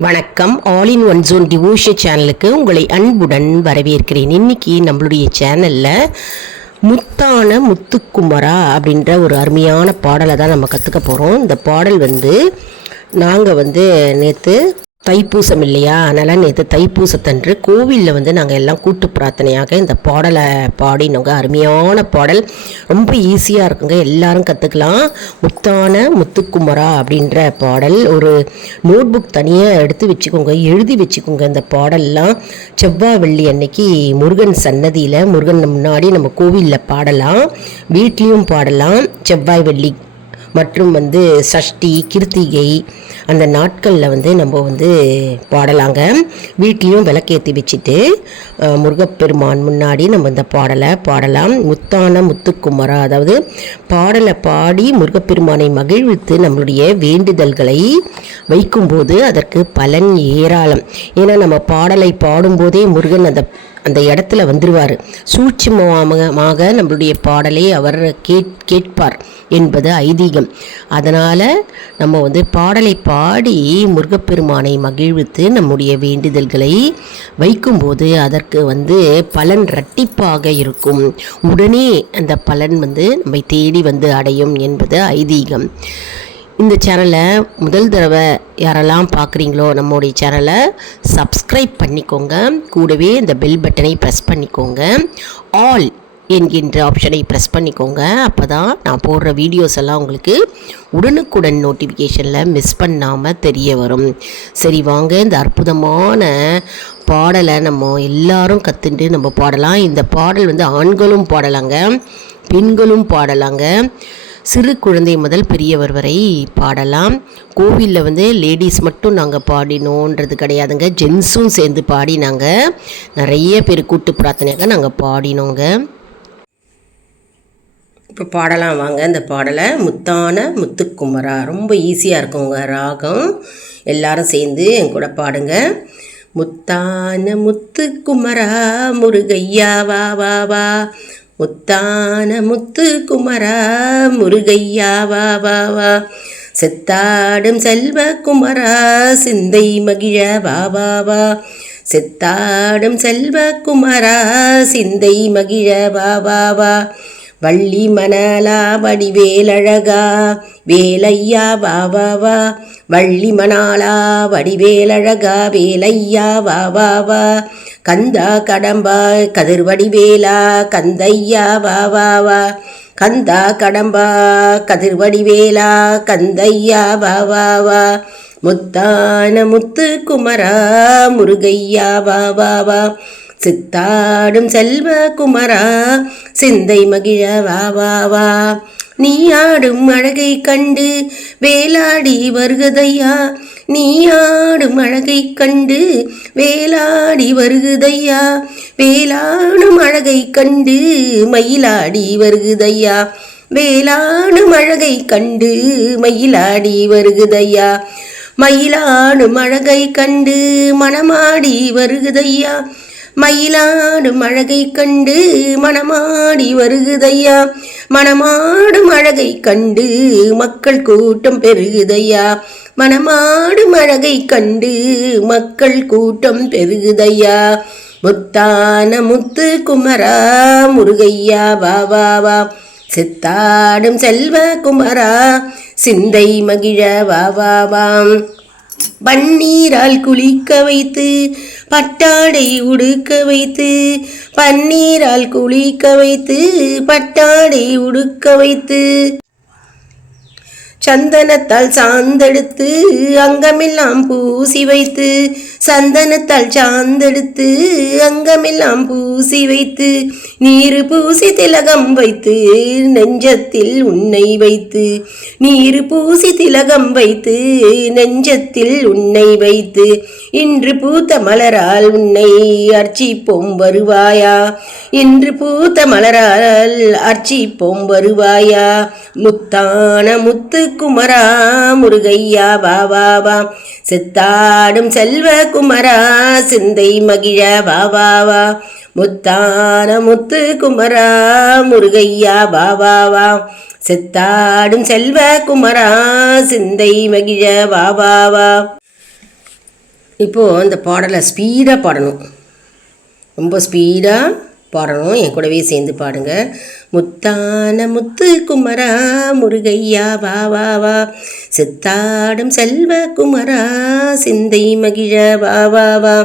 வணக்கம். All in one zone devotion சேனலுக்கு உங்களை அன்புடன் வரவேற்கிறேன். இன்னைக்கு நம்மளுடைய சேனலில் முத்தான முத்துக்குமரா அப்படின்ற ஒரு அருமையான பாடலை தான் நம்ம கற்றுக்க போகிறோம் இந்த பாடல் வந்து நாங்கள் வந்து நேற்று தைப்பூசம் இல்லையா அதனால் நேற்று தைப்பூசத்தன்று கோவிலில் வந்து நாங்கள் எல்லாம் கூட்டு பிரார்த்தனையாக இந்த பாடலை பாடினோங்க. அருமையான பாடல். ரொம்ப ஈஸியாக இருக்குங்க. எல்லாரும் கற்றுக்கலாம் முத்தான முத்துக்குமரா அப்படின்ற பாடல். ஒரு நோட் புக் தனியாக எடுத்து வச்சுக்கோங்க. எழுதி வச்சுக்கோங்க. இந்த பாடல்லாம் செவ்வாய் வெள்ளி அன்னைக்கு முருகன் சன்னதியில் முருகன் முன்னாடி நம்ம கோவிலில் பாடலாம். வீட்லேயும் பாடலாம். செவ்வாய் வெள்ளி மற்றும் வந்து சஷ்டி கிருத்திகை அந்த நாட்களில் வந்து நம்ம வந்து பாடலாங்க. வீட்லேயும் விளக்கேற்றி வச்சுட்டு முருகப்பெருமான் முன்னாடி நம்ம இந்த பாடலை பாடலாம். முத்தான முத்துக்குமரா அதாவது பாடலை பாடி முருகப்பெருமானை மகிழ்வித்து நம்மளுடைய வேண்டுதல்களை வைக்கும்போது அதற்கு பலன் ஏராளம். ஏன்னா நம்ம பாடலை பாடும்போதே முருகன் அந்த அந்த இடத்துல வந்துருவார். சூட்சிமமாக நம்மளுடைய பாடலை அவர் கேட் கேட்பார் என்பது ஐதீகம். அதனால் நம்ம வந்து பாடலை பாடி முருகப்பெருமானை மகிழ்வித்து நம்முடைய வேண்டுதல்களை வைக்கும்போது அதற்கு வந்து பலன் இரட்டிப்பாக இருக்கும். உடனே அந்த பலன் வந்து நம்மை தேடி வந்து அடையும் என்பது ஐதீகம். இந்த சேனலை முதல் தடவை யாரெல்லாம் பார்க்குறீங்களோ நம்மளுடைய சேனலை சப்ஸ்கிரைப் பண்ணிக்கோங்க. கூடவே இந்த பெல் பட்டனை ப்ரெஸ் பண்ணிக்கோங்க. ஆல் என்கின்ற ஆப்ஷனை ப்ரெஸ் பண்ணிக்கோங்க. அப்போ தான் நான் போடுற வீடியோஸ் எல்லாம் உங்களுக்கு உடனுக்குடன் நோட்டிஃபிகேஷனில் மிஸ் பண்ணாமல் தெரிய வரும். சரி வாங்க. இந்த அற்புதமான பாடலை நம்ம எல்லாரும் கற்றுட்டு நம்ம பாடலாம். இந்த பாடல் வந்து ஆண்களும் பாடலாங்க பெண்களும் பாடலாங்க. சிறு குழந்தை முதல் பெரியவர் வரை பாடலாம். கோவிலில் வந்து லேடிஸ் மட்டும் நாங்கள் பாடினோன்றது கிடையாதுங்க. ஜென்ஸும் சேர்ந்து பாடினாங்க. நிறைய பேர் கூட்டு பிரார்த்தனையாக நாங்கள் பாடினோங்க. இப்போ பாடலாம் வாங்க. இந்த பாடலை முத்தான முத்துக்குமரா ரொம்ப ஈஸியாக இருக்குங்க. ராகம். எல்லாரும் சேர்ந்து என் கூட பாடுங்க. முத்தான முத்துக்குமரா முருகையா வா வா வா. முத்தான முத்து குமரா முருகையா வா வா வா. செத்தாடும் செல்வ குமரா சிந்தை மகிழ வா வா வா. செத்தாடும் செல்வ குமரா சிந்தை மகிழ வா வா வா. வள்ளி மணலா வடிவேலழகா வேலையா வா வா வா. வள்ளி மணாலா வடிவேலழகா வேலையா வா வா வா. கந்தா கடம்பா கதிர்வடிவேலா கந்தையா வா வா வா. கந்தா கடம்பா கதிர்வடிவேலா கந்தையா வா வா வா. முத்தான முத்து குமரா முருகையா வா வா வா. சித்தாடும் செல்வ குமரா சிந்தை மகிழ வா வா வா. நீ ஆடும் அழகை கண்டு வேலாடி வருகுதையா? நீ ஆடும் அழகை கண்டு வேலாடி வருகுதையா? வேலாடும் அழகை கண்டு மயிலாடி வருகுதையா? வேலாடும் அழகை கண்டு மயிலாடி வருகுதையா? மயிலாடும் அழகை கண்டு மணமாடி வருகுதையா? மயிலாடும் அழகை கண்டு மணமாடி வருகுதையா? மணமாடும் அழகை கண்டு மக்கள் கூட்டம் பெருகுதையா? மணமாடும் அழகை கண்டு மக்கள் கூட்டம் பெருகுதையா? முத்தான முத்து குமரா முருகையா வா வா வா. சித்தாடும் செல்வ குமரா சிந்தை மகிழ வா வா வாம் பன்னீரால் குளிக்க வைத்து பட்டாடை உடுக்க வைத்து பன்னீரால் குளிக்க வைத்து பட்டாடை உடுக்க வைத்து. சந்தனத்தால் சாந்தெடுத்து அங்கமெல்லாம் பூசி வைத்து சந்தனத்தால் சாந்தெடுத்து அங்கமெல்லாம் பூசி வைத்து நீரு பூசி திலகம் வைத்து நெஞ்சத்தில் உன்னை வைத்து நீரு பூசி திலகம் வைத்து நெஞ்சத்தில் உன்னை வைத்து இன்று பூத்த மலரால் உன்னை அர்ச்சிப்போம் வருவாயா? இன்று பூத்த மலரால் அர்ச்சிப்போம் வருவாயா? முத்தான முத்து குமரா முருகையா வா வா வா. செத்தாடும் செல்வ குமரா சிந்தை மகிழ வா வா வா. முத்தான முத்து குமரா முருகையா வா வா வா. செத்தாடும் செல்வ குமரா சிந்தை மகிழ வா வா வா. இப்போது இந்த பாடலை ஸ்பீடாக பாடணும். ரொம்ப ஸ்பீடாக பாடணும். என் கூடவே சேர்ந்து பாடுங்க. முத்தான முத்து குமரா முருகையா வா வா வா. சித்தாடும் செல்வ குமரா சிந்தை மகிழ வா வா வா.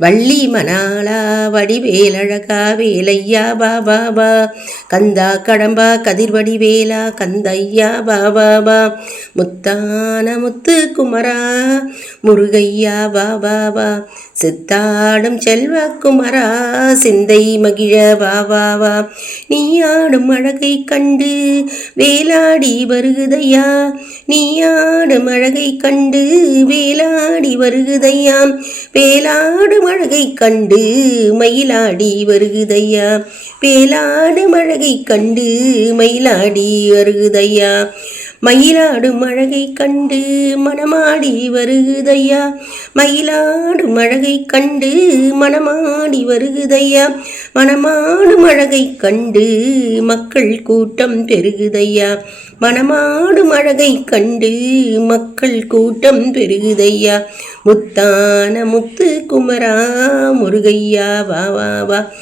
வள்ளி மணாளா வடிவேலழகா வேலையா பாபா பா கந்தா கடம்பா கதிர்வடி வேலா கந்தையா பாபா பா முத்தான முத்து குமரா முருகையா பாபா பா சித்தாடும் செல்வ குமரா சிந்தை மகிழ பாபா வா நீ ஆடும் அழகை கண்டு வேலாடி வருகுதையா? நீ ஆடும் அழகை கண்டு வேலாடி வருகுதையாம் வேலாடும் மழகை கண்டு மயிலாடி வருகுதையா? பேலான மழகை கண்டு மயிலாடி வருகுதையா? மயிலாடும் அழகை கண்டு மனமாடி வருகுதையா? மயிலாடும் அழகை கண்டு மனமாடி வருகுதையா? மனமாடும் அழகை கண்டு மக்கள் கூட்டம் பெருகுதையா? மனமாடும் அழகை கண்டு மக்கள் கூட்டம் பெருகுதையா? முத்தான முத்து குமரா முருகையா வா வா வா.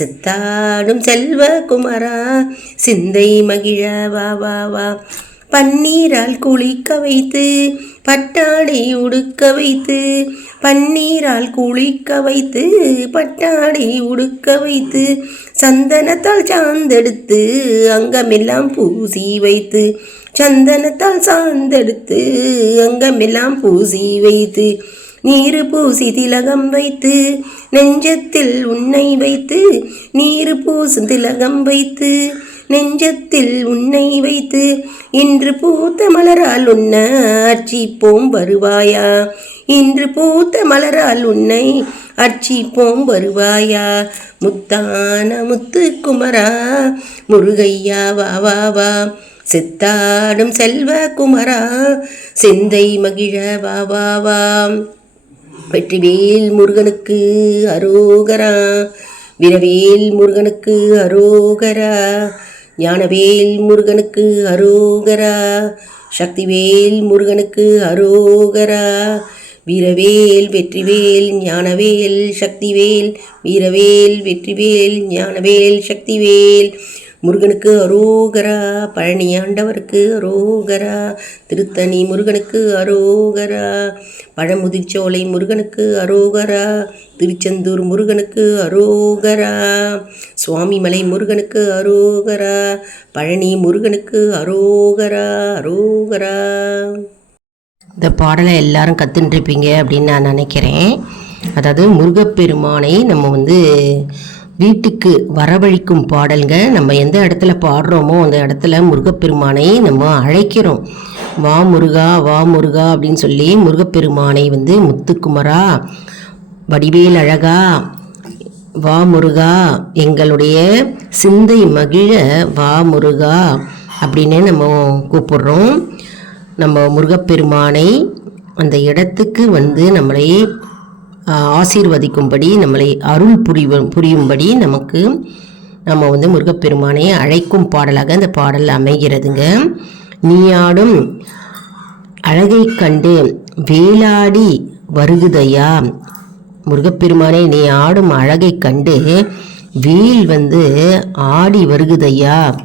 சித்தாடும் செல்வ குமரா சிந்தை மகிழ வா வா வா. பன்னீரால் குளிக்க வைத்து பட்டாடை உடுக்க வைத்து பன்னீரால் குளிக்க வைத்து பட்டாடை உடுக்க வைத்து சந்தனத்தால் சாந்தெடுத்து அங்கமெல்லாம் பூசி வைத்து சந்தனத்தால் சாந்தெடுத்து அங்கமெல்லாம் பூசி வைத்து நீரு பூசி திலகம் வைத்து நெஞ்சத்தில் உன்னை வைத்து நீரு பூசும் திலகம் வைத்து நெஞ்சத்தில் உன்னை வைத்து இன்று பூத்த மலரால் உன்ன அர்ச்சிப்போம் வருவாயா? இன்று பூத்த மலரால் உன்னை அர்ச்சிப்போம் வருவாயா? முத்தான முத்து குமரா முருகையா வா வா வா. சித்தாடும் செல்வ குமரா சிந்தை மகிழ வா வா வா. வெற்றிவேல் முருகனுக்கு அரோகரா விரவேல் முருகனுக்கு அரோகரா. ஞானவேல் முருகனுக்கு அரோகரா சக்திவேல் முருகனுக்கு அரோகரா. வீரவேல் வெற்றிவேல் ஞானவேல் சக்திவேல் வீரவேல் வெற்றிவேல் ஞானவேல் சக்திவேல். முருகனுக்கு அரோகரா பழனி ஆண்டவருக்கு அரோகரா திருத்தணி முருகனுக்கு அரோகரா பழமுதிர்ச்சோலை முருகனுக்கு அரோகரா திருச்செந்தூர் முருகனுக்கு அரோகரா சுவாமிமலை முருகனுக்கு அரோகரா பழனி முருகனுக்கு அரோகரா அரோகரா. இந்த பாடலை எல்லாரும் கற்றுட்டுருப்பீங்க அப்படின்னு நான் நினைக்கிறேன். அதாவது முருகப்பெருமானை நம்ம வந்து வீட்டுக்கு வரவழிக்கும் பாடல்ங்க. நம்ம எந்த இடத்துல பாடுறோமோ அந்த இடத்துல முருகப்பெருமானை நம்ம அழைக்கிறோம். வா முருகா வா முருகா அப்படின்னு சொல்லி முருகப்பெருமானை வந்து முத்துக்குமரா வடிவேல் அழகா வா முருகா எங்களுடைய சிந்தை மகிழ வா முருகா அப்படின்னு நம்ம கூப்பிடுறோம். நம்ம முருகப்பெருமானை அந்த இடத்துக்கு வந்து நம்மளை ஆசீர்வதிக்கும்படி நம்மளை அருள் புரிய புரியும்படி நமக்கு நம்ம வந்து முருகப்பெருமானை அழைக்கும் பாடலாக அந்த பாடல் அமைகிறதுங்க. நீயாடும் அழகை கண்டு வேலாடி வருகுதையா? முருகப்பெருமானை நீ ஆடும் அழகை கண்டு வேல் வந்து ஆடி வருகுதையா?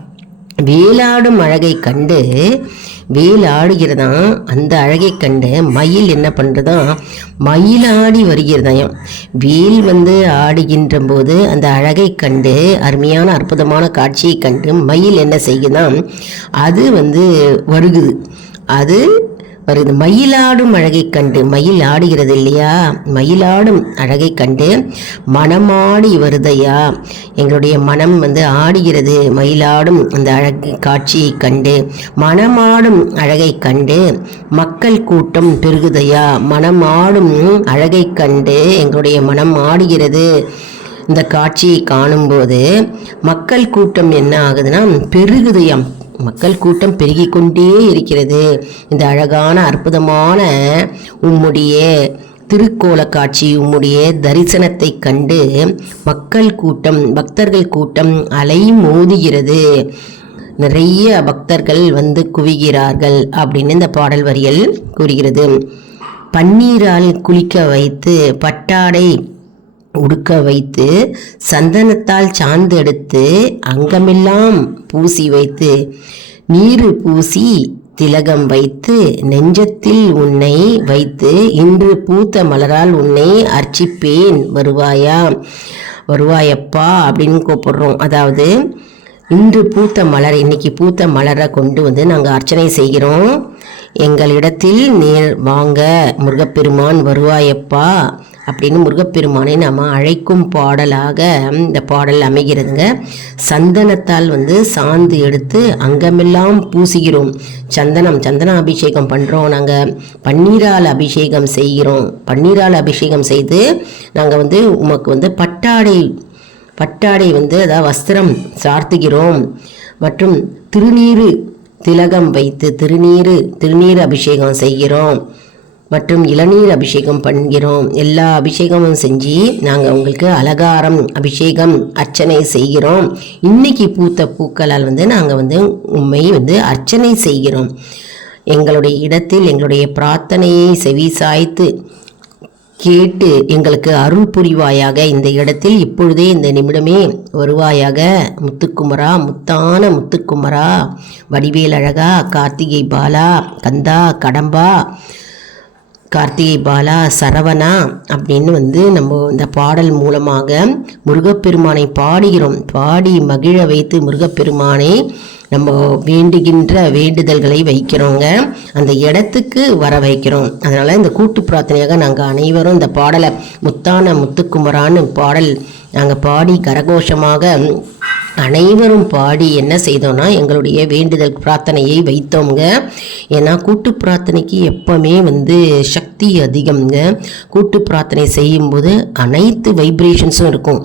வேலாடும் அழகை கண்டு வேல் ஆடுகிறதாம் அந்த அழகை கண்டு மயில் என்ன பண்ணுறதாம் மயிலாடி வருகிறதாம். வேல் வந்து ஆடுகின்ற போது அந்த அழகை கண்டு அருமையான அற்புதமான காட்சியை கண்டு மயில் என்ன செய்யுதாம்? அது வந்து வருகுது. அது வருது மயிலாடும் அழகை கண்டு மயில் ஆடுகிறது இல்லையா? மயிலாடும் அழகை கண்டு மனமாடி வருதையா? எங்களுடைய மனம் வந்து ஆடுகிறது. மயிலாடும் அந்த அழகு காட்சியை கண்டு மனமாடும் அழகை கண்டு மக்கள் கூட்டம் பெருகுதையா? மனமாடும் அழகை கண்டு எங்களுடைய மனம் ஆடுகிறது. இந்த காட்சியை காணும்போது மக்கள் கூட்டம் என்ன ஆகுதுன்னா பெருகுதையாம். மக்கள் கூட்டம் பெருகி கொண்டே இருக்கிறது. இந்த அழகான அற்புதமான உம்முடைய திருக்கோல காட்சி உம்முடைய தரிசனத்தை கண்டு மக்கள் கூட்டம் பக்தர்கள் கூட்டம் அலை மோதுகிறது நிறைய பக்தர்கள் வந்து குவிகிறார்கள் அப்படின்னு இந்த பாடல் வரிகள் கூறுகிறது. பன்னீரால் குளிக்க வைத்து பட்டாடை உடுக்க வைத்து சந்தனத்தால் சாந்து எடுத்து அங்கமெல்லாம் பூசி வைத்து நீரு பூசி திலகம் வைத்து நெஞ்சத்தில் உன்னை வைத்து இன்று பூத்த மலரால் உன்னை அர்ச்சிப்பேன். வருவாயா? வருவாயப்பா அப்படின்னு கூப்பிடுறோம். அதாவது இன்று பூத்த மலர் இன்னைக்கு பூத்த மலரை கொண்டு வந்து நாங்கள் அர்ச்சனை செய்கிறோம். எங்களிடத்தில் நேர் வாங்க முருகப்பெருமான் வருவாயப்பா. அப்படின்னு முருகப்பெருமானை நாம் அழைக்கும் பாடலாக இந்த பாடல் அமைகிறதுங்க. சந்தனத்தால் வந்து சாந்து எடுத்து அங்கமெல்லாம் பூசுகிறோம். சந்தனம் சந்தன அபிஷேகம் பண்ணுறோம் நாங்கள் பன்னீரால் அபிஷேகம் செய்கிறோம். பன்னீரால் அபிஷேகம் செய்து நாங்கள் வந்து உமக்கு வந்து பட்டாடை பட்டாடை வந்து அதாவது வஸ்திரம் சார்த்துகிறோம். மற்றும் திருநீரு திலகம் வைத்து திருநீரு திருநீர் அபிஷேகம் செய்கிறோம். மற்றும் இளநீர் அபிஷேகம் பண்ணுகிறோம் எல்லா அபிஷேகமும் செஞ்சு நாங்கள் உங்களுக்கு அலங்காரம் அபிஷேகம் அர்ச்சனை செய்கிறோம். இன்னைக்கு பூத்த பூக்களால் வந்து நாங்கள் வந்து உண்மை வந்து அர்ச்சனை செய்கிறோம். எங்களுடைய இடத்தில் எங்களுடைய பிரார்த்தனையை செவி சாய்த்து கேட்டு எங்களுக்கு அருள் புரிவாயாக இந்த இடத்தில் இப்பொழுதே இந்த நிமிடமே வருவாயாக. முத்துக்குமரா முத்தான முத்துக்குமரா வடிவேல் அழகா கார்த்திகை பாலா கந்தா கடம்பா கார்த்திகை பாலா சரவணா அப்படின்னு வந்து நம்ம இந்த பாடல் மூலமாக முருகப்பெருமானை பாடுகிறோம். பாடி மகிழ வைத்து முருகப்பெருமானை நம்ம வேண்டுகின்ற வேண்டுதல்களை வைக்கிறோங்க. அந்த இடத்துக்கு வர வைக்கிறோம். அதனால் இந்த கூட்டு பிரார்த்தனையாக நாங்கள் அனைவரும் இந்த பாடலை முத்தான முத்துக்குமரான்னு பாடல் நாங்கள் பாடி கரகோஷமாக அனைவரும் பாடி என்ன செய்தோம்னா எங்களுடைய வேண்டுதல் பிரார்த்தனையை வைத்தோங்க ஏன்னா கூட்டு பிரார்த்தனைக்கு எப்பவுமே வந்து சக்தி அதிகம்ங்க. கூட்டு பிரார்த்தனை செய்யும்போது அனைத்து வைப்ரேஷன்ஸும் இருக்கும்.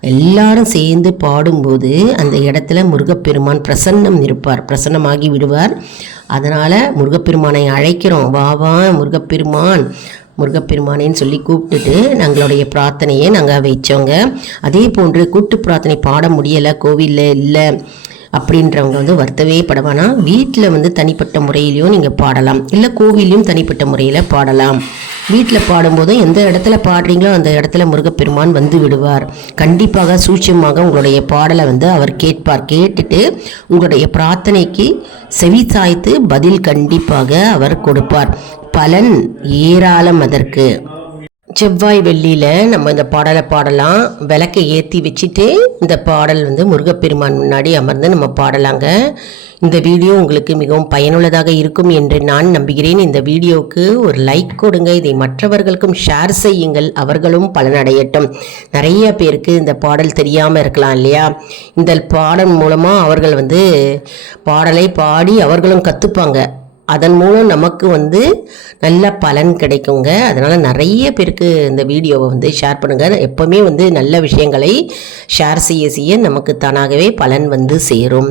எல்லாரும் சேர்ந்து பாடும்போது அந்த இடத்துல முருகப்பெருமான் பிரசன்னம் இருப்பார். பிரசன்னமாகி விடுவார். அதனால் முருகப்பெருமானை அழைக்கிறோம். வா வா முருகப்பெருமான். முருகப்பெருமானேன்னு சொல்லி கூப்பிட்டுட்டு நாங்களுடைய பிரார்த்தனையை நாங்கள் வைச்சோங்க. அதே போன்று கூட்டு பிரார்த்தனை பாட முடியலை கோவிலில் இல்லை அப்படின்றவங்க வந்து வருத்தவே படவானா வீட்டில் வந்து தனிப்பட்ட முறையிலையும் நீங்கள் பாடலாம். இல்லை கோவிலையும் தனிப்பட்ட முறையில் பாடலாம். வீட்டில் பாடும்போதும் எந்த இடத்துல பாடுறீங்களோ அந்த இடத்துல முருகப்பெருமான் வந்து விடுவார். கண்டிப்பாக சூட்சமாக உங்களுடைய பாடலை வந்து அவர் கேட்பார். கேட்டுட்டு உங்களுடைய பிரார்த்தனைக்கு செவி சாய்த்து பதில் கண்டிப்பாக அவர் கொடுப்பார். பலன் ஏராளம் அதற்கு. செவ்வாய் வெள்ளியில் நம்ம இந்த பாடலை பாடலாம். விளக்கை ஏற்றி வச்சுட்டு இந்த பாடல் வந்து முருகப்பெருமான் முன்னாடி அமர்ந்து நம்ம பாடலாங்க. இந்த வீடியோ உங்களுக்கு மிகவும் பயனுள்ளதாக இருக்கும் என்று நான் நம்புகிறேன். இந்த வீடியோவுக்கு ஒரு லைக் கொடுங்க. இதை மற்றவர்களுக்கும் ஷேர் செய்யுங்கள். அவர்களும் பலனடையட்டும். நிறைய பேருக்கு இந்த பாடல் தெரியாமல் இருக்கலாம் இல்லையா? இந்த பாடல் மூலமாக அவர்கள் வந்து பாடலை பாடி அவர்களும் கற்றுப்பாங்க அதன் மூலம் நமக்கு வந்து நல்ல பலன் கிடைக்குங்க. அதனால் நிறைய பேருக்கு இந்த வீடியோவை வந்து ஷேர் பண்ணுங்கள் எப்போவுமே வந்து நல்ல விஷயங்களை ஷேர் செய்ய செய்ய நமக்கு தானாகவே பலன் வந்து சேரும்.